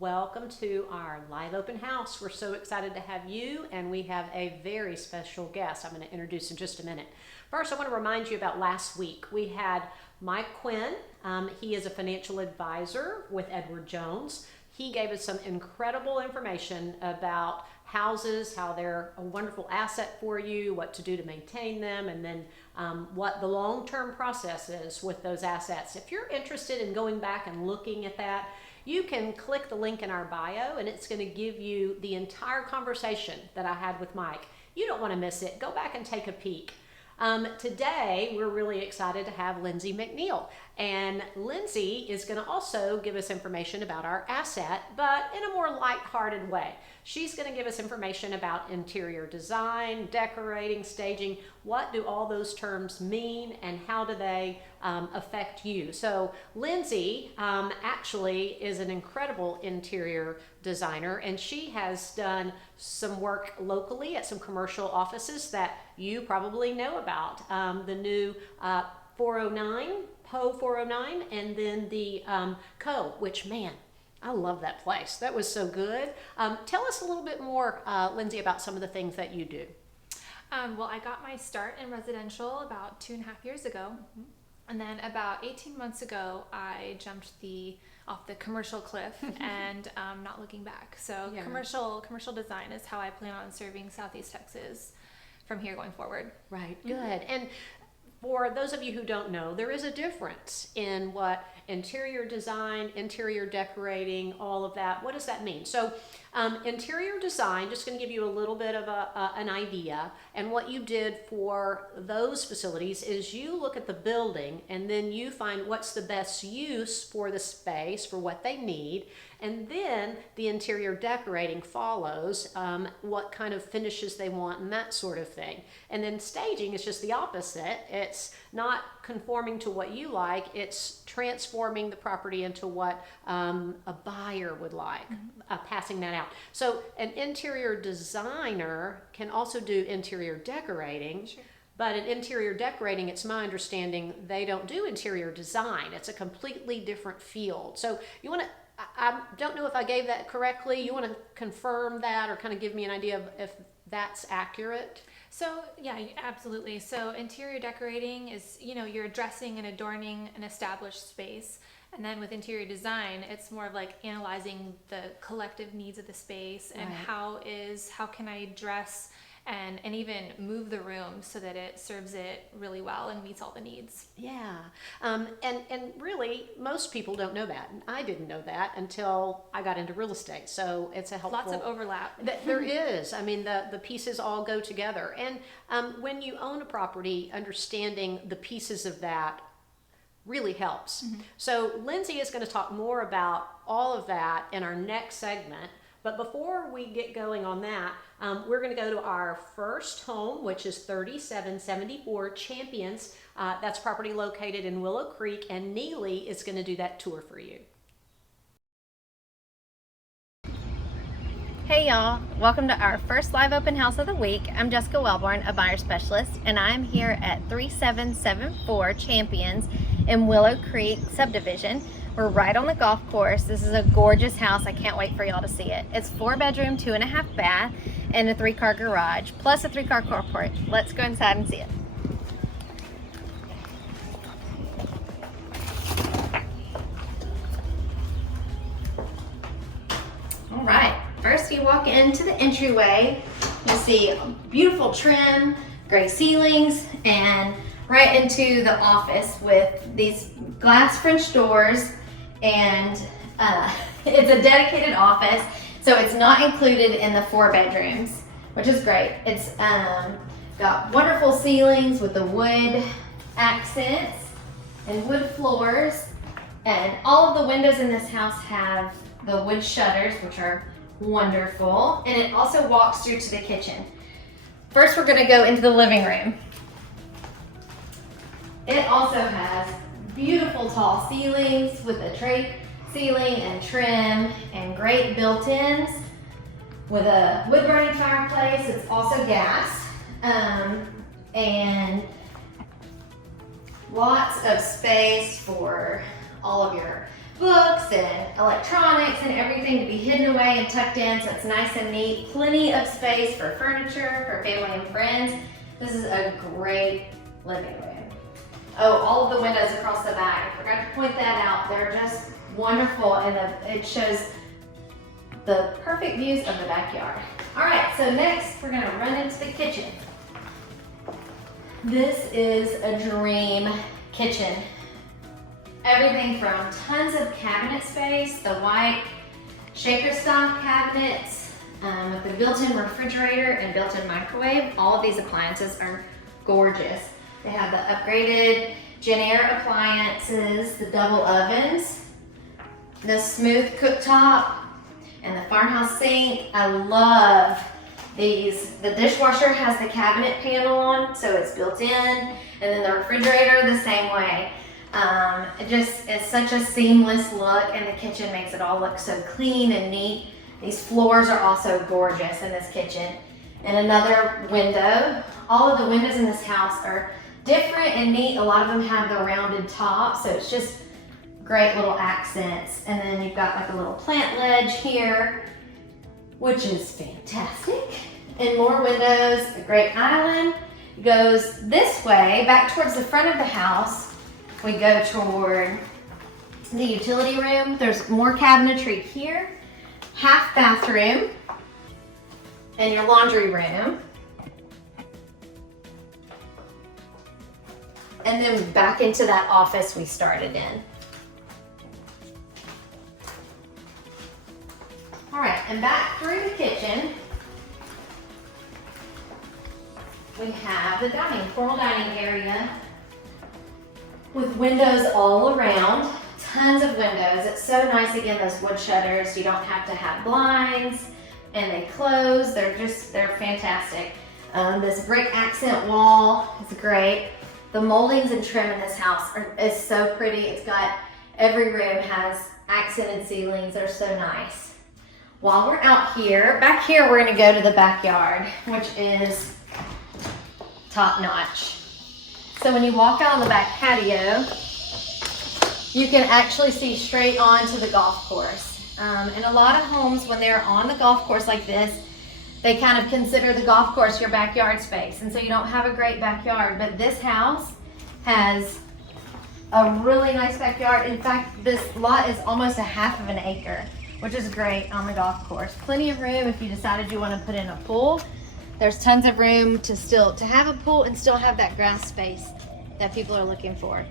Welcome to our live open house. We're so excited to have you, and we have a very special guest I'm going to introduce in just a minute. First, I want to remind you about last week. We had Mike Quinn. He is a financial advisor with Edward Jones. He gave us some incredible information about houses, how they're a wonderful asset for you, what to do to maintain them, and then what the long-term process is with those assets. If you're interested in going back and looking at that, you can click the link in our bio and it's going to give you the entire conversation that I had with Mike. You don't want to miss it. Go back and take a peek. Today, we're really excited to have Linsey McNeel. And Linsey is going to also give us information about our asset, but in a more lighthearted way. She's going to give us information about interior design, decorating, staging. What do all those terms mean and how do they affect you? So Linsey actually is an incredible interior designer, and she has done some work locally at some commercial offices that you probably know about. The new 409, PO 409, and then the Co, which, man, I love that place. That was so good. Tell us a little bit more, Linsey, about some of the things that you do. Well, I got my start in residential about 2.5 years ago. And then about 18 months ago, I jumped off the commercial cliff and not looking back. So yeah. Commercial design is how I plan on serving Southeast Texas from here going forward. Right, good. And for those of you who don't know, there is a difference in what interior design, interior decorating, all of that. What does that mean? So interior design, just going to give you a little bit of an idea. And what you did for those facilities is you look at the building and then you find what's the best use for the space, for what they need. And then the interior decorating follows, what kind of finishes they want and that sort of thing. And then staging is just the opposite. It's not conforming to what you like, it's transforming the property into what a buyer would like, passing that out. So an interior designer can also do interior decorating. Sure. But in interior decorating, it's my understanding they don't do interior design. It's a completely different field. So you want to, I don't know if I gave that correctly. You want to confirm that or kind of give me an idea of if that's accurate? So yeah, absolutely. So interior decorating is, you're addressing and adorning an established space. And then with interior design, it's more of like analyzing the collective needs of the space and right. how can I dress and even move the room so that it serves it really well and meets all the needs. Yeah, and really most people don't know that, and I didn't know that until I got into real estate. So it's a helpful. Lots of overlap. There is. I mean, the pieces all go together, and when you own a property, understanding the pieces of that really helps. So Linsey is going to talk more about all of that in our next segment. But before we get going on that, we're going to go to our first home, which is 3774 Champions. That's property located in Willow Creek, and Neely is going to do that tour for you. Hey y'all, welcome to our first live open house of the week. I'm Jessica Wellborn, a buyer specialist, and I'm here at 3774 Champions in Willow Creek subdivision. We're right on the golf course. This is a gorgeous house. I can't wait for y'all to see it. It's 4-bedroom, 2.5 bath, and a 3-car garage, plus a 3-car carport. Let's go inside and see it. All right, first you walk into the entryway. You see beautiful trim, gray ceilings, and right into the office with these glass French doors. And it's a dedicated office, so it's not included in the 4 bedrooms, which is great. It's got wonderful ceilings with the wood accents and wood floors, and all of the windows in this house have the wood shutters, which are wonderful, and it also walks through to the kitchen. First, we're going to go into the living room. It also has beautiful tall ceilings with a drape ceiling and trim and great built-ins with a wood burning fireplace. It's also gas and lots of space for all of your books and electronics and everything to be hidden away and tucked in, so it's nice and neat. Plenty of space for furniture, for family and friends. This is a great living room. Oh, all of the windows across the back, I forgot to point that out. They're just wonderful, and it shows the perfect views of the backyard. All right, so next we're gonna run into the kitchen. This is a dream kitchen. Everything from tons of cabinet space, the white shaker style cabinets with the built-in refrigerator and built-in microwave. All of these appliances are gorgeous. They have the upgraded Jenn-Air appliances, the double ovens, the smooth cooktop, and the farmhouse sink. I love these. The dishwasher has the cabinet panel on, so it's built in, and then the refrigerator the same way. It's such a seamless look, and the kitchen makes it all look so clean and neat. These floors are also gorgeous in this kitchen. And another window. All of the windows in this house are different and neat. A lot of them have the rounded top, so it's just great little accents. And then you've got like a little plant ledge here, which is fantastic. And more windows. A great island goes this way, back towards the front of the house. We go toward the utility room. There's more cabinetry here, half bathroom, and your laundry room. And then back into that office we started in. All right, and back through the kitchen, we have the formal dining area with windows all around, tons of windows. It's so nice, again, those wood shutters. You don't have to have blinds, and they close. They're fantastic. This brick accent wall is great. The moldings and trim in this house is so pretty. It's got, every room has accented ceilings. They're so nice. While we're out here, back here, we're gonna go to the backyard, which is top notch. So when you walk out on the back patio, you can actually see straight onto the golf course. And a lot of homes, when they're on the golf course like this, they kind of consider the golf course your backyard space. And so you don't have a great backyard, but this house has a really nice backyard. In fact, this lot is almost a half of an acre, which is great on the golf course. Plenty of room if you decided you want to put in a pool. There's tons of room to have a pool and still have that grass space that people are looking for.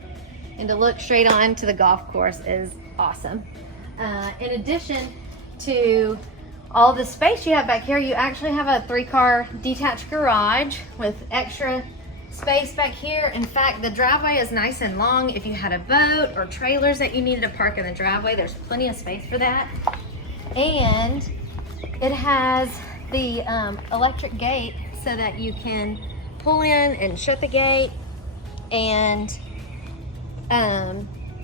And to look straight on to the golf course is awesome. In addition to all the space you have back here, you actually have a 3-car detached garage with extra space back here. In fact, the driveway is nice and long. If you had a boat or trailers that you needed to park in the driveway, there's plenty of space for that. And it has the electric gate so that you can pull in and shut the gate and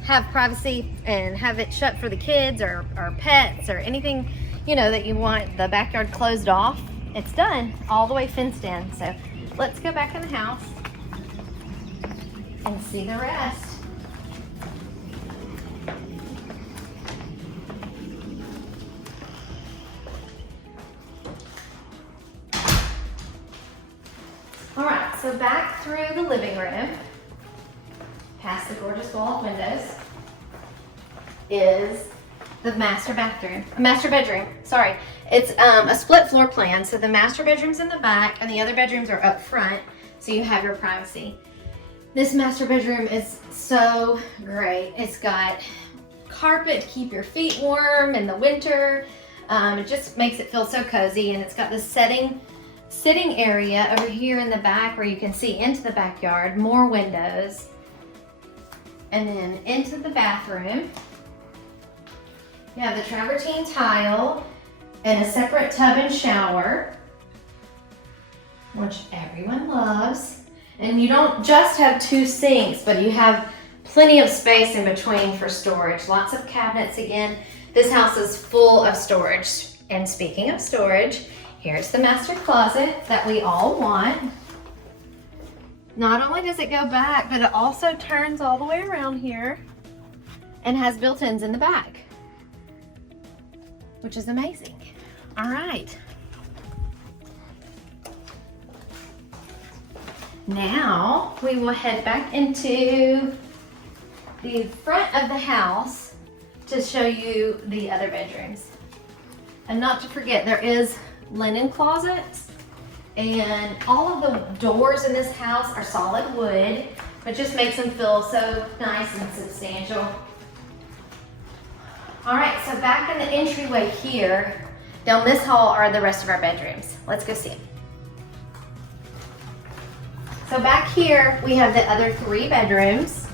have privacy and have it shut for the kids or pets or anything, you know, that you want the backyard closed off. It's done, all the way fenced in. So let's go back in the house and see the rest. All right, so back through the living room, past the gorgeous wall of windows, is the master bedroom. Sorry, it's a split floor plan. So the master bedroom's in the back and the other bedrooms are up front, so you have your privacy. This master bedroom is so great. It's got carpet to keep your feet warm in the winter. It just makes it feel so cozy, and it's got this sitting area over here in the back where you can see into the backyard, more windows, and then into the bathroom. You have the travertine tile and a separate tub and shower, which everyone loves. And you don't just have 2 sinks, but you have plenty of space in between for storage. Lots of cabinets again. This house is full of storage. And speaking of storage, here's the master closet that we all want. Not only does it go back, but it also turns all the way around here. and has built-ins in the back, which is amazing. All right. Now we will head back into the front of the house to show you the other bedrooms. And not to forget, there is linen closets, and all of the doors in this house are solid wood, which just makes them feel so nice and substantial. All right, so back in the entryway here, down this hall are the rest of our bedrooms. Let's go see them. So back here, we have the other 3 bedrooms,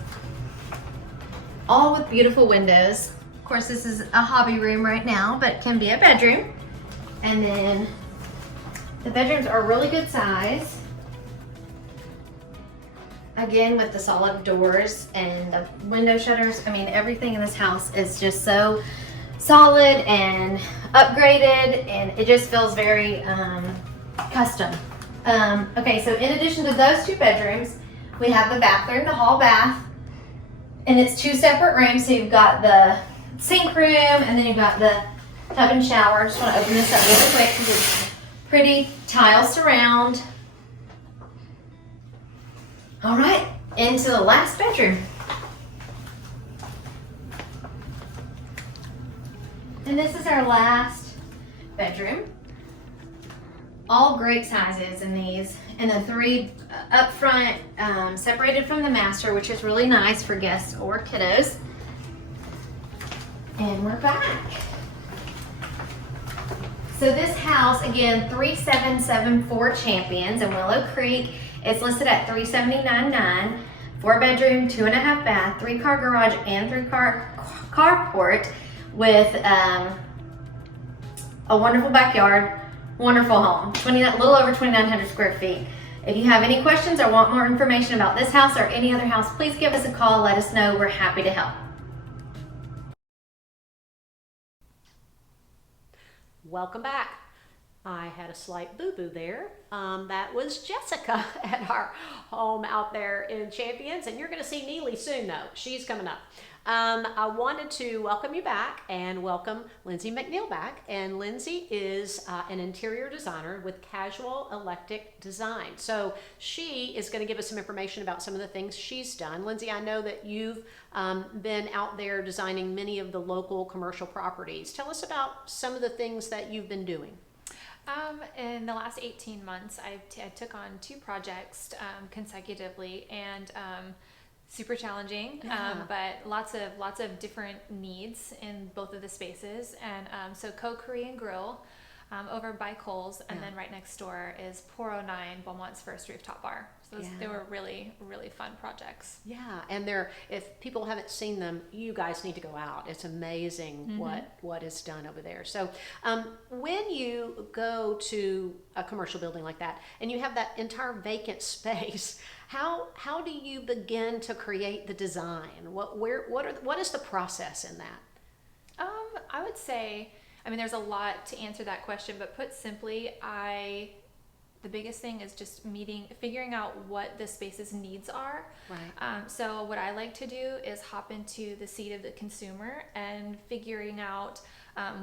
all with beautiful windows. Of course, this is a hobby room right now, but it can be a bedroom. And then the bedrooms are really good size. Again, with the solid doors and the window shutters. I mean, everything in this house is just so solid and upgraded, and it just feels very custom. Okay, so in addition to those 2 bedrooms, we have the bathroom, the hall bath, and it's 2 separate rooms. So you've got the sink room, and then you've got the tub and shower. I just want to open this up really quick because it's pretty tile surround. All right, into the last bedroom. And this is our last bedroom. All great sizes in these, and the 3 up front, separated from the master, which is really nice for guests or kiddos. And we're back. So this house, again, 3774 Champions in Willow Creek. It's listed at $379.9. 4-bedroom, 2.5 bath, 3-car garage, and 3-car carport with a wonderful backyard. Wonderful home, a little over 2,900 square feet. If you have any questions or want more information about this house or any other house, please give us a call. Let us know. We're happy to help. Welcome back. I had a slight boo-boo there. That was Jessica at our home out there in Champions, and you're going to see Neely soon, though. She's coming up. I wanted to welcome you back and welcome Linsey McNeel back. And Linsey is an interior designer with Casual Eclectic Design. So she is going to give us some information about some of the things she's done. Linsey, I know that you've been out there designing many of the local commercial properties. Tell us about some of the things that you've been doing. In the last 18 months, I took on 2 projects consecutively, and super challenging, but lots of different needs in both of the spaces. And so Korean Grill over by Kohl's, and then right next door is 409, Beaumont's first rooftop bar. So they were really, really fun projects. Yeah, and if people haven't seen them, you guys need to go out. It's amazing what is done over there. So when you go to a commercial building like that and you have that entire vacant space, how do you begin to create the design? What is the process in that? I would say, there's a lot to answer that question, but put simply, the biggest thing is just figuring out what the space's needs are. Right. So what I like to do is hop into the seat of the consumer and figuring out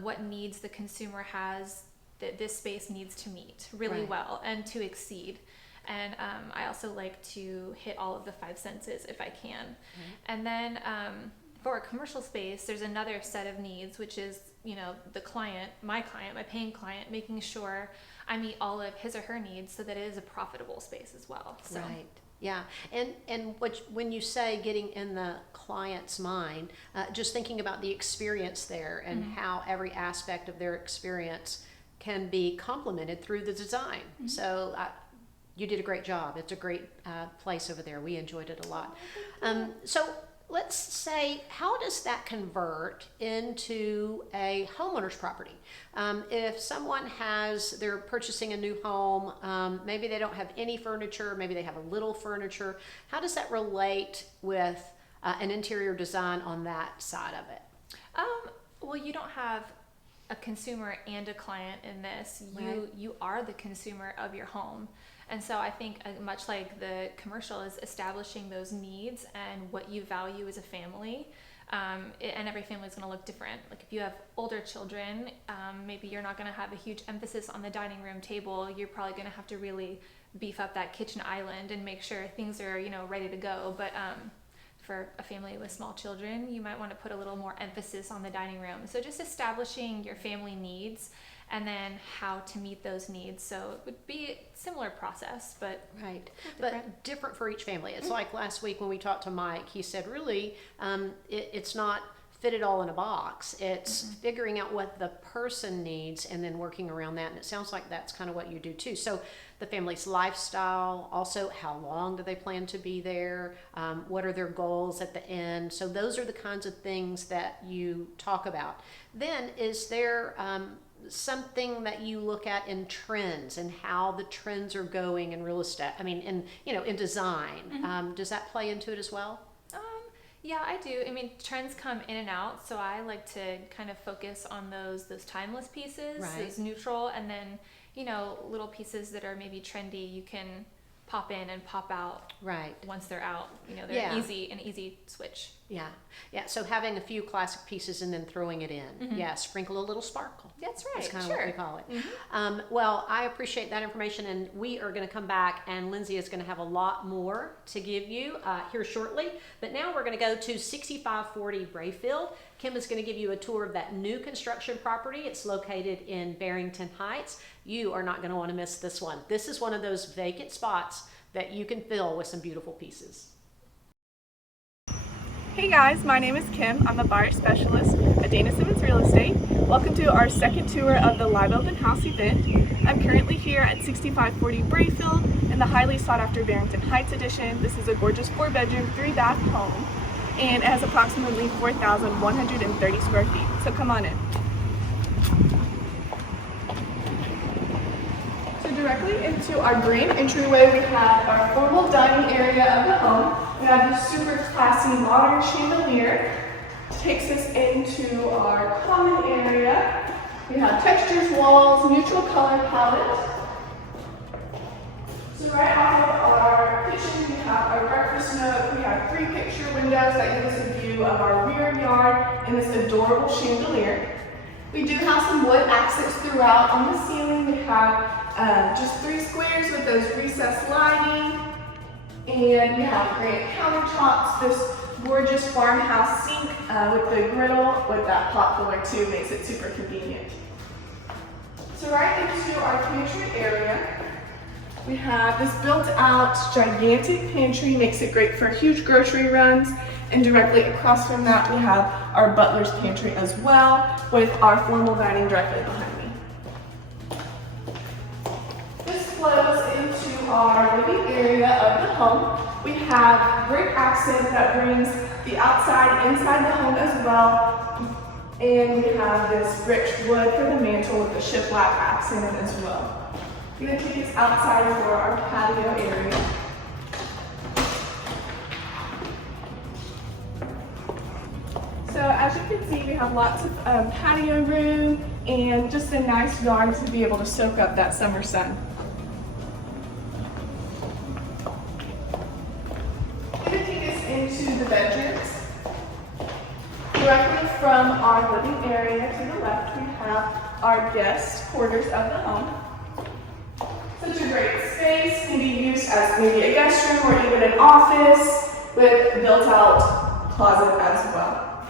what needs the consumer has that this space needs to meet really well and to exceed. And I also like to hit all of the 5 senses if I can. And then for a commercial space, there's another set of needs, which is, the client, my paying client, making sure I meet all of his or her needs so that it is a profitable space as well. So. Right. Yeah. And when you say getting in the client's mind, just thinking about the experience there and how every aspect of their experience can be complemented through the design. So you did a great job. It's a great place over there. We enjoyed it a lot. So let's say, how does that convert into a homeowner's property? If someone they're purchasing a new home, maybe they don't have any furniture, maybe they have a little furniture. How does that relate with an interior design on that side of it? Well, you don't have a consumer and a client in this. You are the consumer of your home. And so I think much like the commercial is establishing those needs and what you value as a family, And every family is going to look different. Like if you have older children, maybe you're not going to have a huge emphasis on the dining room table. You're probably going to have to really beef up that kitchen island and make sure things are, ready to go. But for a family with small children, you might want to put a little more emphasis on the dining room. So just establishing your family needs and then how to meet those needs. So it would be a similar process, but right, but different for each family. It's like last week when we talked to Mike, he said really it's not fit it all in a box. It's figuring out what the person needs and then working around that. And it sounds like that's kind of what you do too. So the family's lifestyle, also how long do they plan to be there? What are their goals at the end? So those are the kinds of things that you talk about. Then is there something that you look at in trends and how the trends are going in real estate? I mean, in design, does that play into it as well? Yeah, I do. I mean, trends come in and out, so I like to kind of focus on those timeless pieces, those neutral, and then, little pieces that are maybe trendy, you can pop in and pop out once they're out. They're an easy switch. Yeah. So having a few classic pieces and then throwing it in. Yeah, sprinkle a little sparkle. That's right. That's kind of what we call it. Well, I appreciate that information, and we are going to come back, and Linsey is going to have a lot more to give you here shortly. But now we're going to go to 6540 Brayfield. Kim is going to give you a tour of that new construction property. It's located in Barrington Heights. You are not going to want to miss this one. This is one of those vacant spots that you can fill with some beautiful pieces. Hey guys, my name is Kim. I'm a buyer specialist at Dayna Real Estate. Welcome to our second tour of the Live Open House event. I'm currently here at 6540 Brayfield in the highly sought after Barrington Heights edition. This is a gorgeous 4-bedroom, 3-bath home, and it has approximately 4,130 square feet. So come on in. Directly into our grand entryway, we have our formal dining area of the home. We have this super classy modern chandelier. It takes us into our common area. We have textures, walls, neutral color palette. So right off of our kitchen, we have our breakfast nook. We have 3 picture windows that give us a view of our rear yard and this adorable chandelier. We do have some wood accents throughout. On the ceiling, we have just 3 squares with those recessed lighting, and we have granite countertops, this gorgeous farmhouse sink with the griddle with that pot filler too, makes it super convenient. So right into our pantry area, we have this built out gigantic pantry, makes it great for huge grocery runs, and directly across from that we have our butler's pantry as well with our formal dining directly behind me. Flows into our living area of the home. We have brick accent that brings the outside inside the home as well. And we have this rich wood for the mantle with the shiplap accent as well. I'm going to take us outside for our patio area. So as you can see, we have lots of patio room and just a nice yard to be able to soak up that summer sun. Into the bedrooms. Directly from our living area to the left, we have our guest quarters of the home. Such a great space, can be used as maybe a guest room or even an office with built-out closet as well.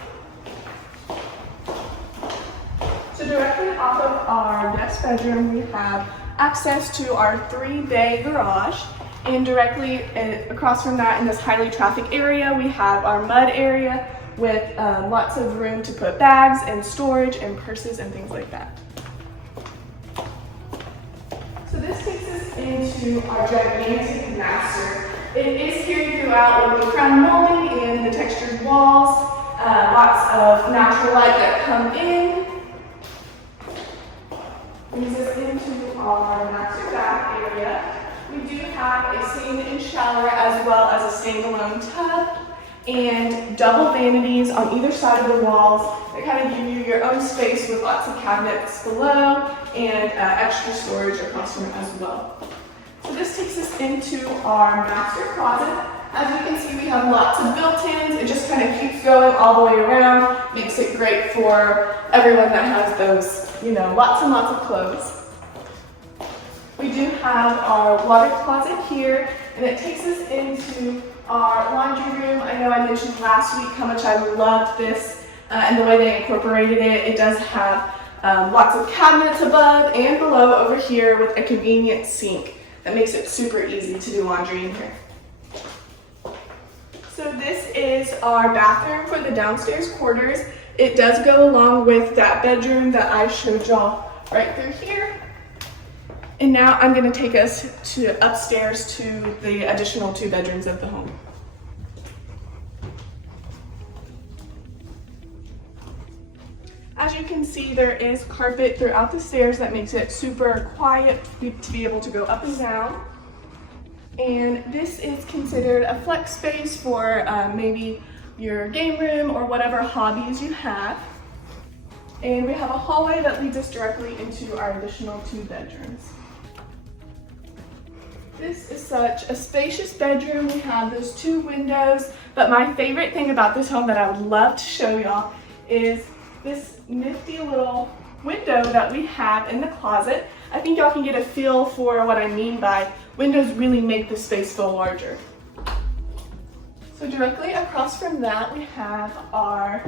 So directly off of our guest bedroom, we have access to our 3-bay garage. And directly across from that, in this highly trafficked area, we have our mud area with lots of room to put bags and storage and purses and things like that. So this takes us into our gigantic master. It is carried throughout with the crown molding and the textured walls, lots of natural light that come in. Brings us into our master bath area. We do have a stand-in shower as well as a standalone tub and double vanities on either side of the walls that kind of give you your own space with lots of cabinets below and extra storage across from it as well. So this takes us into our master closet. As you can see, we have lots of built-ins. It just kind of keeps going all the way around. Makes it great for everyone that has those, you know, lots and lots of clothes. We do have our water closet here, and it takes us into our laundry room. I know I mentioned last week how much I loved this and the way they incorporated it. It does have lots of cabinets above and below over here with a convenient sink that makes it super easy to do laundry in here. So this is our bathroom for the downstairs quarters. It does go along with that bedroom that I showed y'all right through here. And now I'm going to take us to upstairs to the additional 2 bedrooms of the home. As you can see, there is carpet throughout the stairs that makes it super quiet to be able to go up and down. And this is considered a flex space for maybe your game room or whatever hobbies you have. And we have a hallway that leads us directly into our additional 2 bedrooms. This is such a spacious bedroom. We have those 2 windows, but my favorite thing about this home that I would love to show y'all is this nifty little window that we have in the closet. I think y'all can get a feel for what I mean by windows really make the space feel larger. So directly across from that, we have our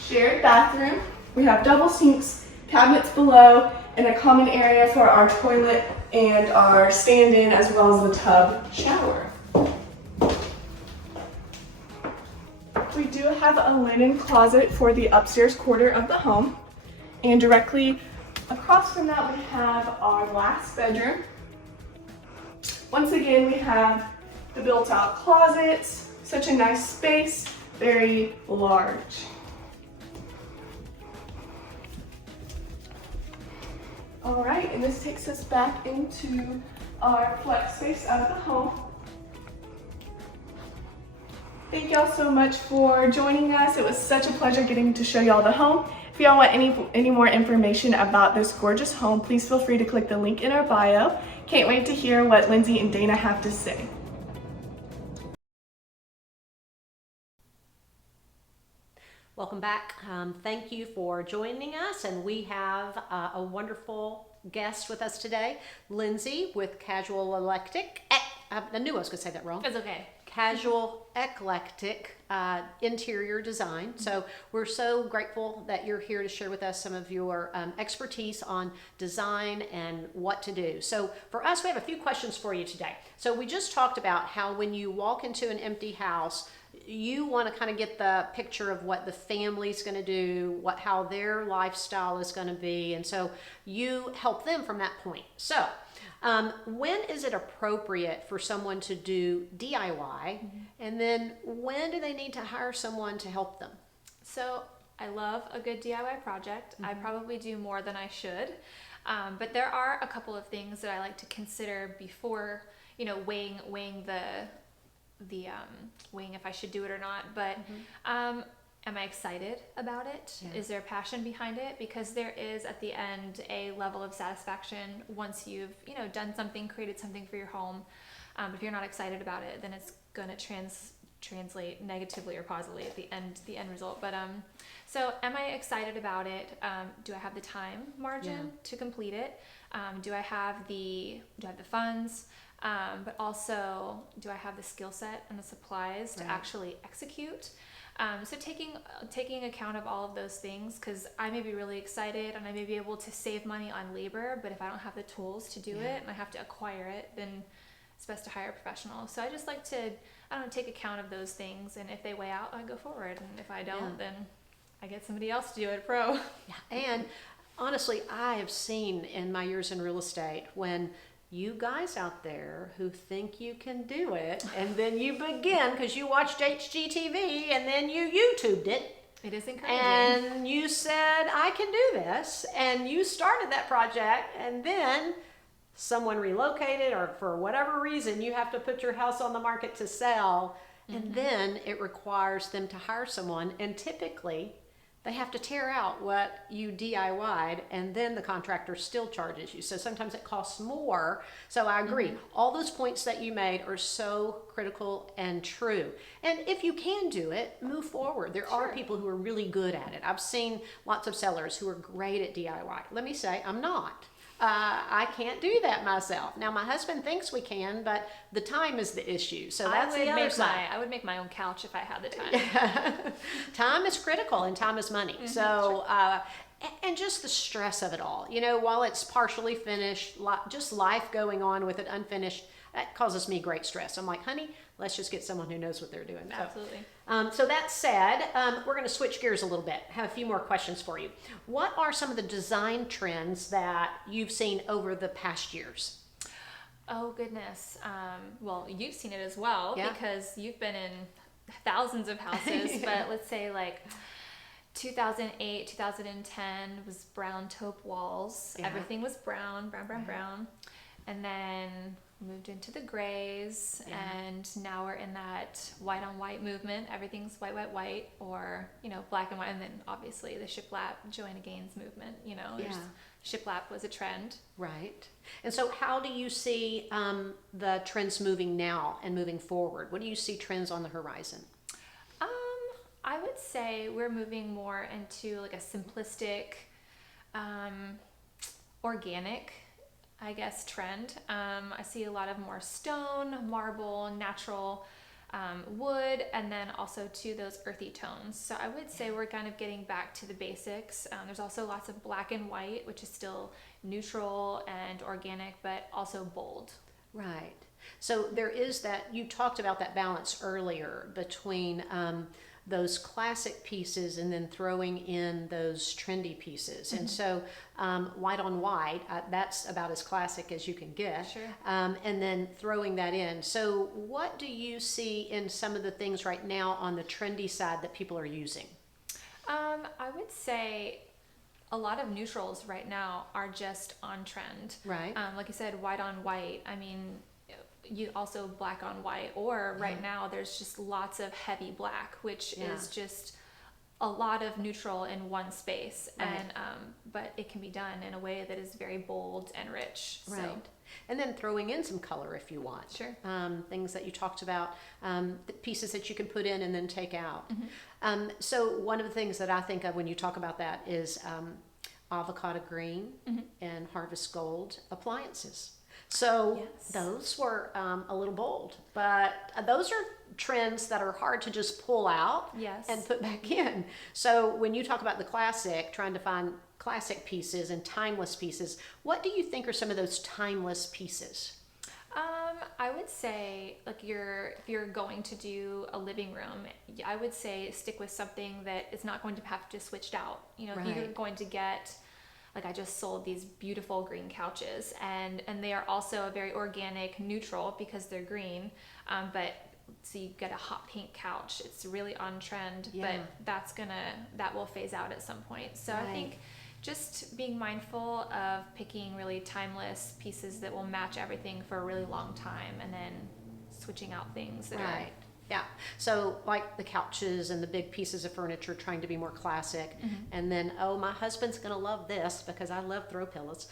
shared bathroom. We have double sinks, cabinets below, and a common area for our toilet and our stand-in, as well as the tub shower. We do have a linen closet for the upstairs quarter of the home. And directly across from that, we have our last bedroom. Once again, we have the built-out closets. Such a nice space, very large. All right, and this takes us back into our flex space of the home. Thank y'all so much for joining us. It was such a pleasure getting to show y'all the home. If y'all want any more information about this gorgeous home, please feel free to click the link in our bio. Can't wait to hear what Linsey and Dayna have to say. Welcome back. Thank you for joining us, and we have a wonderful guest with us today, Linsey with Cowal Eclectic. I knew I was going to say that wrong. It's okay. Cowal Eclectic interior design. So we're so grateful that you're here to share with us some of your expertise on design and what to do. So for us, we have a few questions for you today. So we just talked about how when you walk into an empty house, you want to kind of get the picture of what the family's going to do, how their lifestyle is going to be, and so you help them from that point. So when is it appropriate for someone to do DIY, and then when do they need to hire someone to help them? So I love a good DIY project. I probably do more than I should, but there are a couple of things that I like to consider before, weighing if I should do it or not. But am I excited about it? Yeah. Is there passion behind it? Because there is at the end a level of satisfaction once you've done something, created something for your home. If you're not excited about it, then it's going to translate negatively or positively at the end result. But so am I excited about it? Do I have the time margin to complete it? Do I have the funds? But also, do I have the skill set and the supplies to actually execute? So taking account of all of those things, because I may be really excited and I may be able to save money on labor, but if I don't have the tools to do it and I have to acquire it, then it's best to hire a professional. So I just like to, take account of those things, and if they weigh out, I go forward, and if I don't, then I get somebody else to do it pro. Yeah, and honestly, I have seen in my years in real estate when you guys out there who think you can do it, and then you begin because you watched HGTV and then you YouTubed it. It is encouraging. And you said, I can do this. And you started that project, and then someone relocated, or for whatever reason, you have to put your house on the market to sell. And then it requires them to hire someone. And typically, they have to tear out what you DIY'd, and then the contractor still charges you. So sometimes it costs more. So I agree. All those points that you made are so critical and true. And if you can do it, move forward. There are people who are really good at it. I've seen lots of sellers who are great at DIY. Let me say, I'm not. I can't do that myself. Now, my husband thinks we can, but the time is the issue. So that's the other side. I would make my own couch if I had the time. Time is critical, and time is money. So, and just the stress of it all. You know, while it's partially finished, just life going on with it unfinished, that causes me great stress. I'm like, honey, let's just get someone who knows what they're doing. Absolutely. So that said, we're going to switch gears a little bit. I have a few more questions for you. What are some of the design trends that you've seen over the past years? Oh, goodness. Well, you've seen it as well because you've been in thousands of houses, but let's say like 2008, 2010 was brown taupe walls. Yeah. Everything was brown. And then moved into the grays, and now we're in that white on white movement. Everything's white, or, you know, black and white. And then obviously the shiplap, Joanna Gaines movement, you know, shiplap was a trend. Right. And so how do you see the trends moving now and moving forward? What do you see trends on the horizon? I would say we're moving more into like a simplistic, organic, I guess, trend. I see a lot of more stone, marble, natural wood, and then also to those earthy tones. So I would say we're kind of getting back to the basics. There's also lots of black and white, which is still neutral and organic, but also bold. Right. So there is that, you talked about that balance earlier between those classic pieces and then throwing in those trendy pieces. And so white on white, that's about as classic as you can get. Sure. And then throwing that in. So what do you see in some of the things right now on the trendy side that people are using? I would say a lot of neutrals right now are just on trend. Right. Like you said, white on white. I mean, you also black on white, or right now there's just lots of heavy black, which is just a lot of neutral in one space. Right. And but it can be done in a way that is very bold and rich. Right. So. And then throwing in some color if you want. Sure. Things that you talked about, the pieces that you can put in and then take out. So one of the things that I think of when you talk about that is avocado green and harvest gold appliances. So those were a little bold, but those are trends that are hard to just pull out and put back in. So when you talk about the classic, trying to find classic pieces and timeless pieces, what do you think are some of those timeless pieces? I would say, like, if you're going to do a living room, I would say stick with something that is not going to have to switched out. You know, if you're going to get, like, I just sold these beautiful green couches, and they are also a very organic neutral because they're green, but so you get a hot pink couch. It's really on trend, but that will phase out at some point. So I think just being mindful of picking really timeless pieces that will match everything for a really long time, and then switching out things that are... Yeah. So like the couches and the big pieces of furniture, trying to be more classic. And then, oh, my husband's going to love this because I love throw pillows.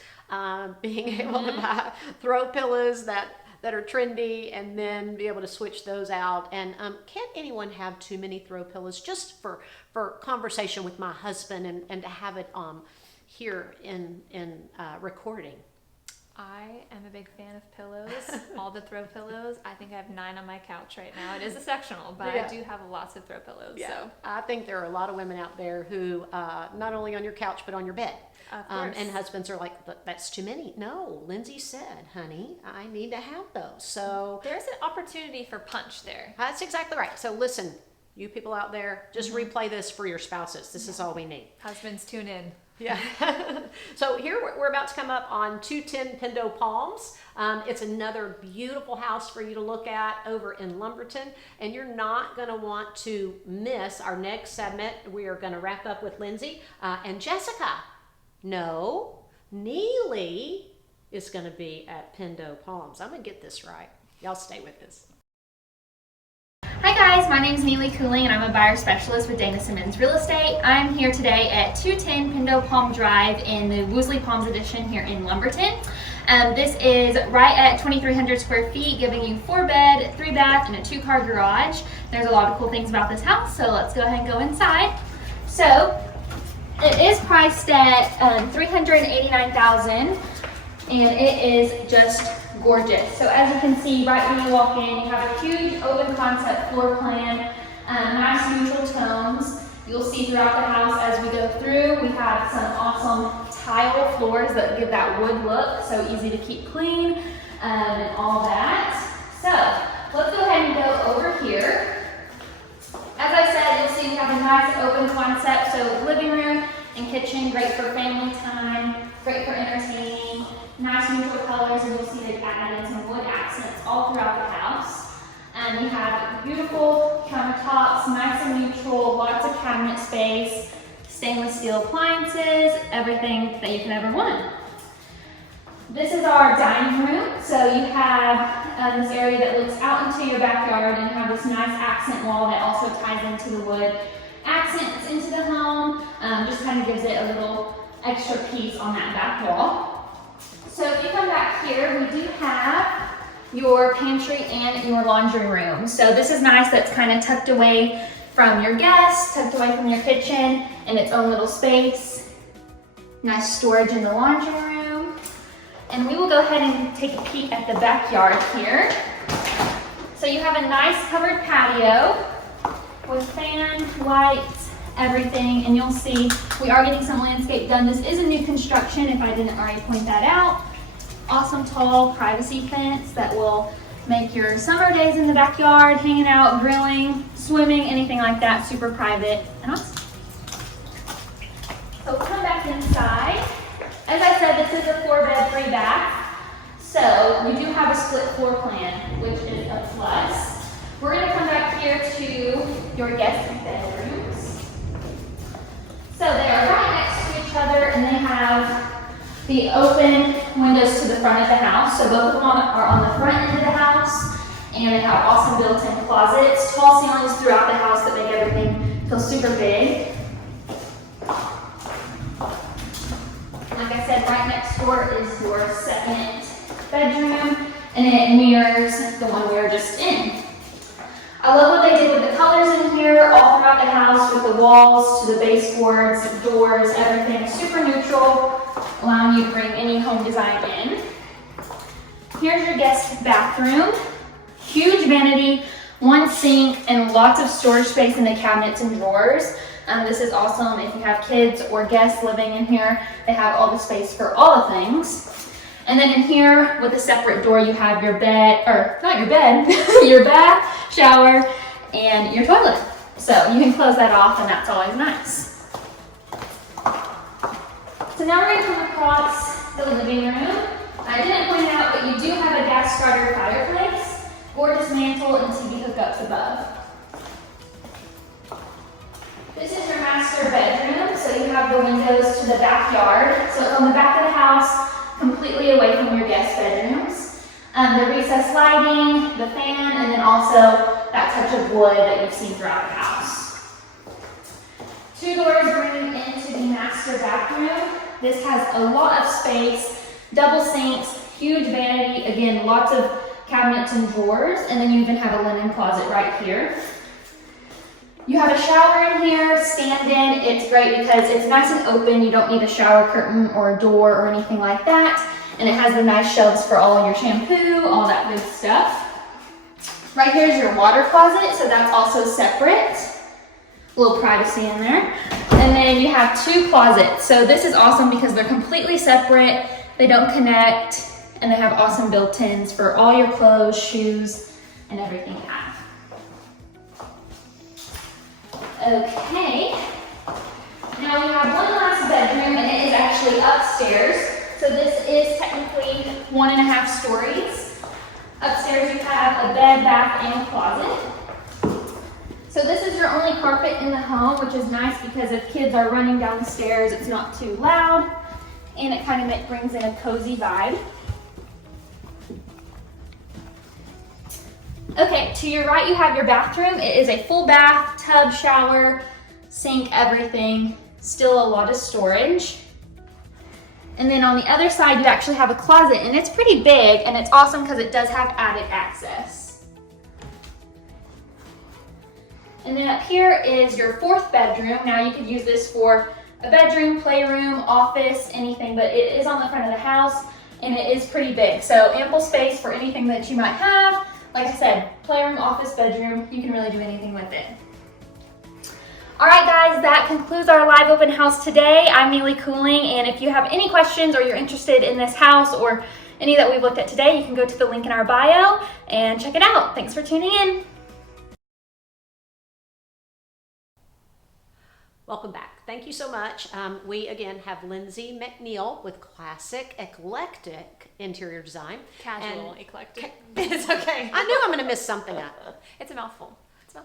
Being able to buy throw pillows that are trendy and then be able to switch those out. And can't anyone have too many throw pillows? Just for conversation with my husband and to have it here in recording. I am a big fan of pillows, all the throw pillows. I think I have 9 on my couch right now. It is a sectional, but I do have lots of throw pillows. Yeah. So I think there are a lot of women out there who, not only on your couch, but on your bed. Of course. And husbands are like, but that's too many. No, Linsey said, honey, I need to have those. So there's an opportunity for punch there. That's exactly right. So listen, you people out there, just replay this for your spouses. This is all we need. Husbands, tune in. Yeah. So here we're about to come up on 210 Pindo Palms. It's another beautiful house for you to look at over in Lumberton, and you're not going to want to miss our next segment. We are going to wrap up with Linsey and Jessica. No, Neely is going to be at Pindo Palms. I'm going to get this right. Y'all stay with us. Hi guys. guys, my name is Neely Cooling and I'm a buyer specialist with Dayna and Real Estate. I'm here today at 210 Pindo Palm Drive in the Woolsey Palms edition here in Lumberton. This is right at 2,300 square feet, giving you 4-bed, 3-bath, and a 2-car garage. There's a lot of cool things about this house, so let's go ahead and go inside. So it is priced at $389,000, and it is just gorgeous. So as you can see, right when you walk in, you have a huge open concept floor plan, nice neutral tones. You'll see throughout the house as we go through, we have some awesome tile floors that give that wood look, so easy to keep clean and all that. So let's go ahead and go over here. As I said, you'll see we have a nice open concept, so living room and kitchen, great for family time, great for entertaining. Nice neutral colors, and you'll see they've added in some wood accents all throughout the house. And we have beautiful countertops, nice and neutral, lots of cabinet space, stainless steel appliances, everything that you can ever want. This is our dining room. So you have this area that looks out into your backyard, and you have this nice accent wall that also ties into the wood accents into the home. Just kind of gives it a little extra piece on that back wall. So if you come back here, we do have your pantry and your laundry room. So this is nice, that's kind of tucked away from your guests, tucked away from your kitchen, in its own little space. Nice storage in the laundry room. And we will go ahead and take a peek at the backyard here. So you have a nice covered patio with fan, lights, everything, and you'll see we are getting some landscape done. This is a new construction, if I didn't already point that out. Awesome tall privacy fence that will make your summer days in the backyard, hanging out, grilling, swimming, anything like that, super private and awesome. So we'll come back inside. As I said, this is a 4-bed, 3-bath. So we do have a split floor plan, which is a plus. We're gonna come back here to your guest bedrooms. So they are right next to each other, and they have the open windows to the front of the house. So both of them are on the front end of the house, and they have awesome built-in closets, tall ceilings throughout the house that make everything feel super big. Like I said, right next door is your second bedroom, and it mirrors the one we were just in. I love what they did with the colors in here, all throughout the house, with the walls to the baseboards, doors, everything super neutral, allowing you to bring any home design in. Here's your guest bathroom. Huge vanity, 1 sink, and lots of storage space in the cabinets and drawers. This is awesome if you have kids or guests living in here. They have all the space for all the things. And then in here, with a separate door, you have your bed, or not your bed, your bath, shower, and your toilet. So you can close that off, and that's always nice. So now we're gonna come across the living room. I didn't point it out, but you do have a gas starter fireplace, gorgeous mantle, and TV hookups above. This is your master bedroom, so you have the windows to the backyard. So it's on the back of the house, completely away from your guest bedrooms. The recessed lighting, the fan, and then also that touch of wood that you've seen throughout the house. 2 doors bringing into the master bathroom. This has a lot of space, double sinks, huge vanity, again, lots of cabinets and drawers, and then you even have a linen closet right here. You have a shower in here, stand-in. It's great because it's nice and open. You don't need a shower curtain or a door or anything like that. And it has the nice shelves for all your shampoo, all that good stuff. Right here is your water closet, so that's also separate. A little privacy in there. And then you have 2 closets. So this is awesome because they're completely separate. They don't connect, and they have awesome built-ins for all your clothes, shoes, and everything you have. Okay, now we have one last bedroom, and it is actually upstairs. So this is technically 1.5 stories. Upstairs you have a bed, bath, and closet. So this is your only carpet in the home, which is nice because if kids are running down the stairs, it's not too loud, and it kind of brings in a cozy vibe. Okay, to your right you have your bathroom. It is a full bath, tub, shower, sink, everything. Still a lot of storage. And then on the other side, you actually have a closet, and it's pretty big, and it's awesome because it does have added access. And then up here is your fourth bedroom. Now you could use this for a bedroom, playroom, office, anything, but it is on the front of the house, and it is pretty big. So ample space for anything that you might have. Like I said, playroom, office, bedroom, you can really do anything with it. All right, guys, that concludes our live open house today. I'm Neely Cooling, and if you have any questions or you're interested in this house or any that we've looked at today, you can go to the link in our bio and check it out. Thanks for tuning in. Welcome back. Thank you so much. We again have Linsey McNeel with Classic Eclectic Interior Design. Casual, eclectic. It's okay. I knew I'm going to miss something up. It's a mouthful.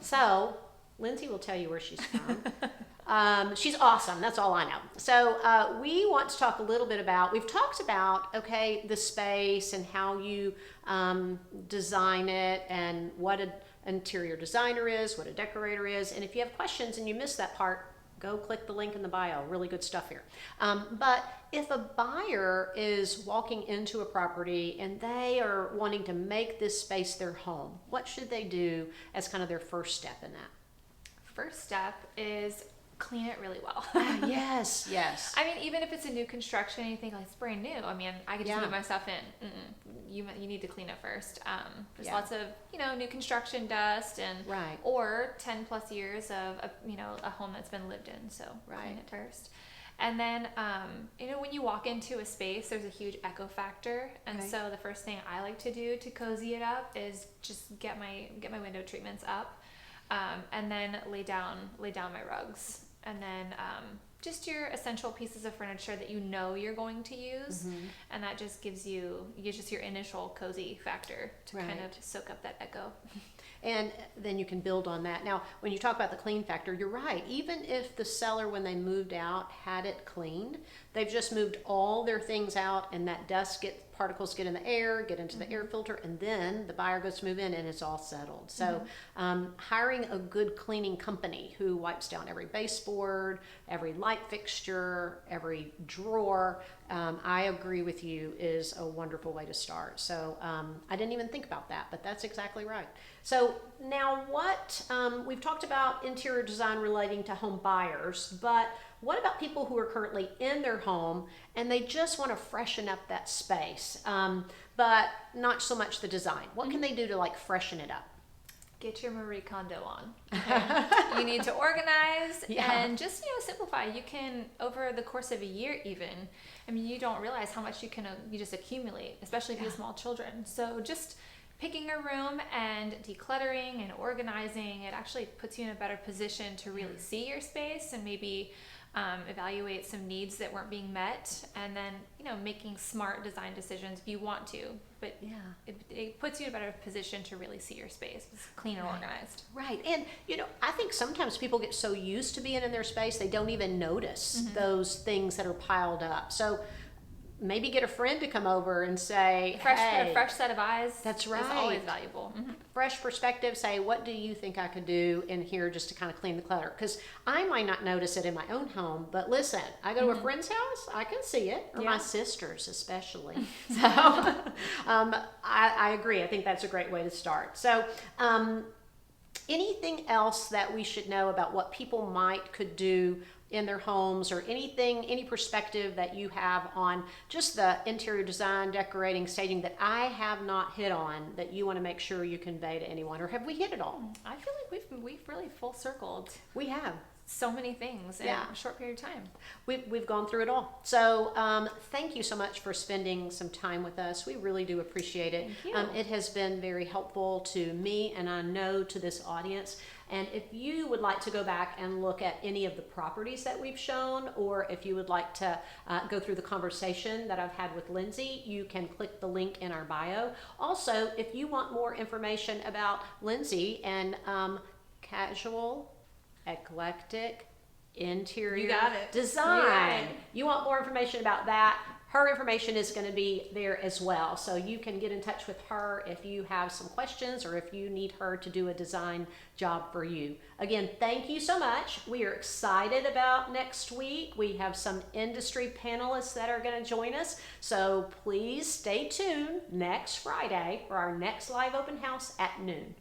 So, Linsey will tell you where she's from. She's awesome. That's all I know. So we want to talk a little bit about, we've talked about, okay, the space and how you design it and what an interior designer is, what a decorator is. And if you have questions and you missed that part, go click the link in the bio. Really good stuff here. But if a buyer is walking into a property and they are wanting to make this space their home, what should they do as kind of their first step in that? First step is clean it really well. Yes, yes. I mean, even if it's a new construction and you think like it's brand new, I mean, I could just move my stuff in. You need to clean it first. There's lots of, new construction dust and or 10 plus years of a home that's been lived in. So clean it first. And then, when you walk into a space, there's a huge echo factor. And so the first thing I like to do to cozy it up is just get my window treatments up. And then lay down my rugs, and then just your essential pieces of furniture that you're going to use, and that just gives you just your initial cozy factor to kind of soak up that echo. And then you can build on that. Now, when you talk about the clean factor, you're right. Even if the seller, when they moved out, had it cleaned, they've just moved all their things out, and that particles get in the air, get into the air filter, and then the buyer goes to move in and it's all settled. So hiring a good cleaning company who wipes down every baseboard, every light fixture, every drawer, I agree with you, is a wonderful way to start. So I didn't even think about that, but that's exactly right. So now we've talked about interior design relating to home buyers, but what about people who are currently in their home and they just want to freshen up that space, but not so much the design? What can they do to freshen it up? Get your Marie Kondo on. Okay? You need to organize and just simplify. You can, over the course of a year even, you don't realize how much you just accumulate, especially if you have small children. So just picking a room and decluttering and organizing, it actually puts you in a better position to really see your space and maybe evaluate some needs that weren't being met, and then making smart design decisions if you want to. But it puts you in a better position to really see your space. It's clean and organized. Right. And I think sometimes people get so used to being in their space they don't even notice those things that are piled up. So maybe get a friend to come over and say, a fresh set of eyes. That's right. Is always valuable. Fresh perspective. Say, what do you think I could do in here just to kind of clean the clutter? Because I might not notice it in my own home, but listen, I go to a friend's house, I can see it, or my sister's especially. So I agree. I think that's a great way to start. So anything else that we should know about what people could do in their homes, or any perspective that you have on just the interior design, decorating, staging that I have not hit on that you want to make sure you convey to anyone, or have we hit it all? I feel like we've really full circled. We have so many things in a short period of time. We've gone through it all. So thank you so much for spending some time with us. We really do appreciate it. Thank you. It has been very helpful to me, and I know to this audience. And if you would like to go back and look at any of the properties that we've shown, or if you would like to go through the conversation that I've had with Linsey, you can click the link in our bio. Also, if you want more information about Linsey and casual, eclectic, interior design, you want more information about that, her information is going to be there as well. So you can get in touch with her if you have some questions or if you need her to do a design job for you. Again, thank you so much. We are excited about next week. We have some industry panelists that are going to join us. So please stay tuned next Friday for our next live open house at noon.